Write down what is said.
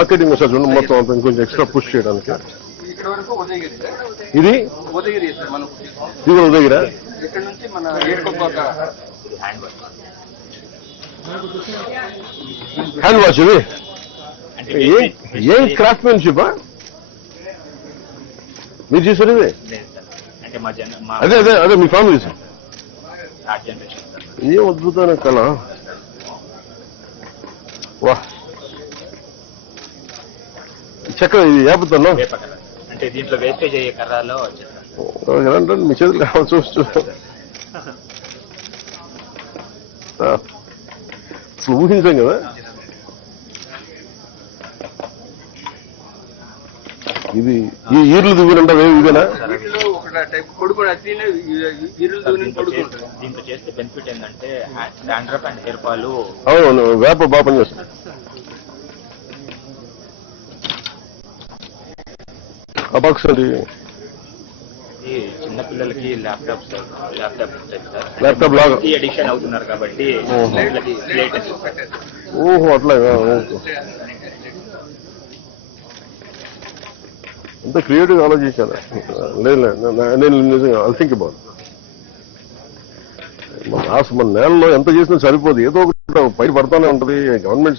Marketing వస్తుంది చూడండి మొత్తం అంతా ఇంకొంచెం ఎక్స్ట్రా పుష్ చేయడానికి. ఇది ఉదయగిరి మనం ఇది కూడా ఉదయగిరా? ఇక్కడ నుంచి మన ఏడుకొక హ్యాండ్ వాష్ ఇది ఏం క్రాఫ్ట్మెన్షిప్ మీరు చేశారు ఇది? అదే అదే అదే మీ ఫ్యామిలీ సార్. ఏం అద్భుతమైన కళ. వా చక్కగా ఇది ఏపుతాను అంటే దీంట్లో వేస్టేజ్ అయ్యే కర్రలో మీ చేతులు కావాలి చూస్తూ అసలు ఊహించాం కదా. ఇది ఈ ఈర్లు దిగునంటే ఇదేనా? దీంట్లో చేస్తే బెనిఫిట్ ఏంటంటే డాండ్రఫ్ అండ్ హెయిర్ ఫాల్. అవును వేప బాగా పనిచేస్తుంది. అబాక్స్ అది చిన్నపిల్లలకి ల్యాప్టాప్ ఉంటాయి సార్. ల్యాప్టాప్ లాగా ఎడిక్షన్ అవుతున్నారు కాబట్టి ఓహో అట్లాగా. అంత క్రియేటివ్ ఆలోచించాను. లేదు నేను నిజంగా ఐ థింక్ అబౌట్ మన నేలలో ఎంత చేసినా సరిపోదు, ఏదో ఒకటి బయట పడతానే ఉంటుంది. గవర్నమెంట్